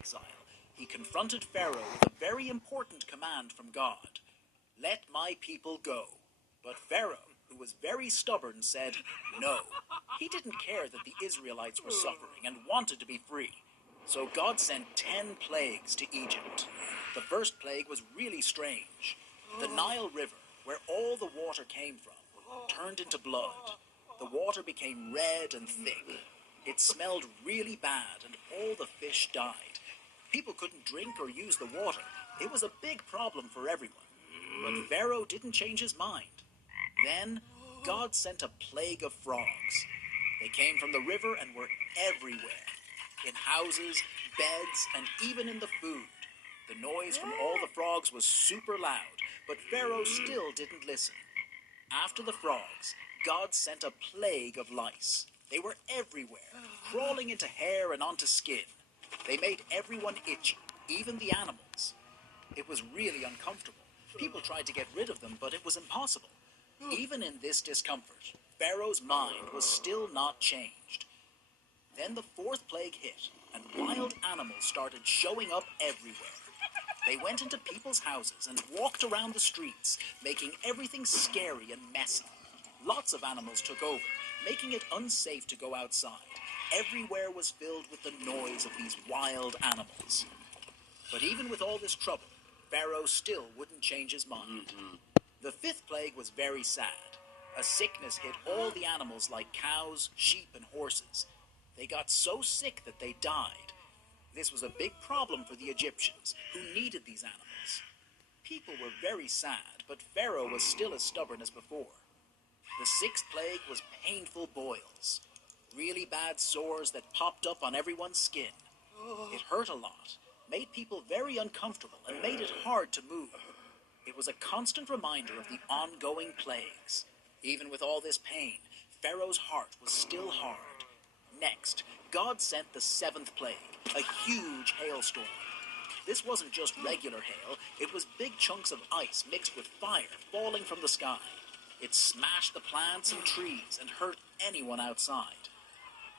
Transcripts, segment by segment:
exile, he confronted Pharaoh with a very important command from God: "Let my people go." But Pharaoh, who was very stubborn, said no. He didn't care that the Israelites were suffering and wanted to be free. So God sent 10 plagues to Egypt. The first plague was really strange. The Nile River, where all the water came from, turned into blood. The water became red and thick. It smelled really bad and all the fish died. People couldn't drink or use the water. It was a big problem for everyone. But Pharaoh didn't change his mind. Then God sent a plague of frogs. They came from the river and were everywhere. In houses, beds, and even in the food. The noise from all the frogs was super loud, but Pharaoh still didn't listen. After the frogs, God sent a plague of lice. They were everywhere, crawling into hair and onto skin. They made everyone itchy, even the animals. It was really uncomfortable. People tried to get rid of them, but it was impossible. Even in this discomfort, Pharaoh's mind was still not changed. Then the fourth plague hit, and wild animals started showing up everywhere. They went into people's houses and walked around the streets, making everything scary and messy. Lots of animals took over, making it unsafe to go outside. Everywhere was filled with the noise of these wild animals. But even with all this trouble, Pharaoh still wouldn't change his mind. The fifth plague was very sad. A sickness hit all the animals like cows, sheep, and horses. They got so sick that they died. This was a big problem for the Egyptians, who needed these animals. People were very sad, but Pharaoh was still as stubborn as before. The sixth plague was painful boils. Really bad sores that popped up on everyone's skin. It hurt a lot, made people very uncomfortable, and made it hard to move. It was a constant reminder of the ongoing plagues. Even with all this pain, Pharaoh's heart was still hard. Next, God sent the seventh plague, a huge hailstorm. This wasn't just regular hail, it was big chunks of ice mixed with fire falling from the sky. It smashed the plants and trees and hurt anyone outside.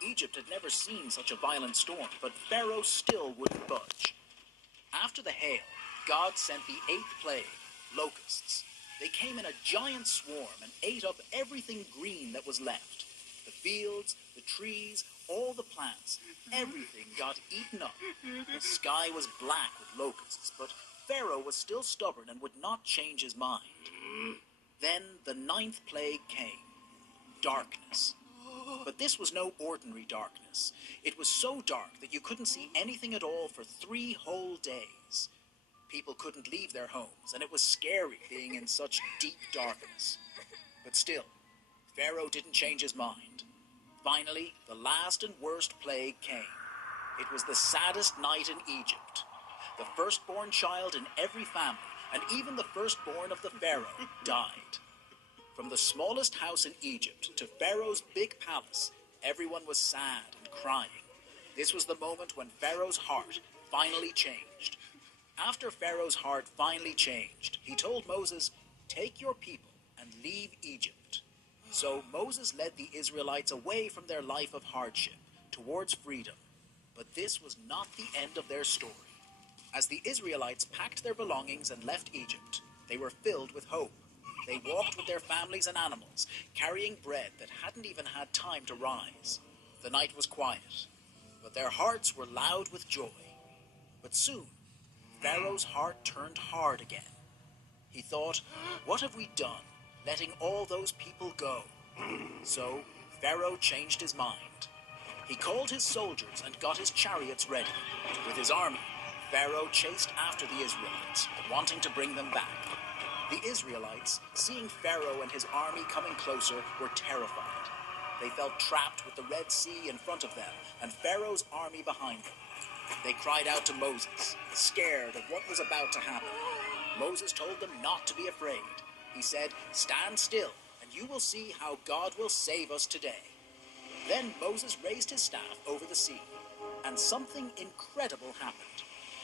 Egypt had never seen such a violent storm, but Pharaoh still wouldn't budge. After the hail, God sent the eighth plague, locusts. They came in a giant swarm and ate up everything green that was left. The fields, the trees, all the plants, everything got eaten up. The sky was black with locusts, but Pharaoh was still stubborn and would not change his mind. Then the ninth plague came, darkness. But this was no ordinary darkness. It was so dark that you couldn't see anything at all for 3 whole days. People couldn't leave their homes, and it was scary being in such deep darkness. But still, Pharaoh didn't change his mind. Finally, the last and worst plague came. It was the saddest night in Egypt. The firstborn child in every family, and even the firstborn of the Pharaoh, died. From the smallest house in Egypt to Pharaoh's big palace, everyone was sad and crying. This was the moment when Pharaoh's heart finally changed. After Pharaoh's heart finally changed, he told Moses, "Take your people and leave Egypt." So Moses led the Israelites away from their life of hardship towards freedom. But this was not the end of their story. As the Israelites packed their belongings and left Egypt, they were filled with hope. They walked with their families and animals, carrying bread that hadn't even had time to rise. The night was quiet, but their hearts were loud with joy. But soon, Pharaoh's heart turned hard again. He thought, "What have we done, letting all those people go?" So Pharaoh changed his mind. He called his soldiers and got his chariots ready. With his army, Pharaoh chased after the Israelites, wanting to bring them back. The Israelites, seeing Pharaoh and his army coming closer, were terrified. They felt trapped with the Red Sea in front of them and Pharaoh's army behind them. They cried out to Moses, scared of what was about to happen. Moses told them not to be afraid. He said, "Stand still, and you will see how God will save us today." Then Moses raised his staff over the sea, and something incredible happened.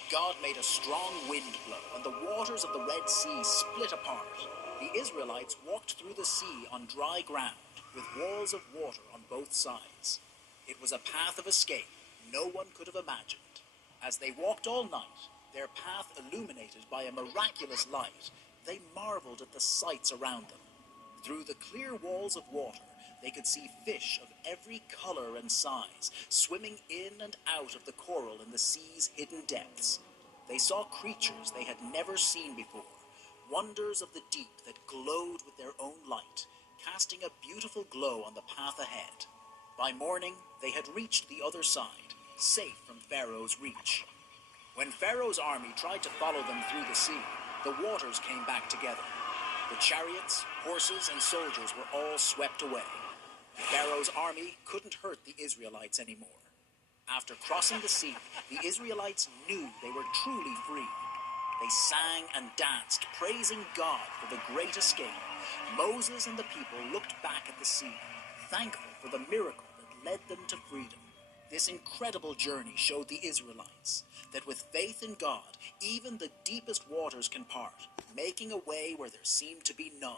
God made a strong wind blow, and the waters of the Red Sea split apart. The Israelites walked through the sea on dry ground, with walls of water on both sides. It was a path of escape no one could have imagined. As they walked all night, their path illuminated by a miraculous light, they marveled at the sights around them. Through the clear walls of water, they could see fish of every color and size, swimming in and out of the coral in the sea's hidden depths. They saw creatures they had never seen before, wonders of the deep that glowed with their own light, casting a beautiful glow on the path ahead. By morning, they had reached the other side, safe from Pharaoh's reach. When Pharaoh's army tried to follow them through the sea, the waters came back together. The chariots, horses, and soldiers were all swept away. Pharaoh's army couldn't hurt the Israelites anymore. After crossing the sea, the Israelites knew they were truly free. They sang and danced, praising God for the great escape. Moses and the people looked back at the sea, thankful for the miracle that led them to freedom. This incredible journey showed the Israelites that with faith in God, even the deepest waters can part, making a way where there seemed to be none.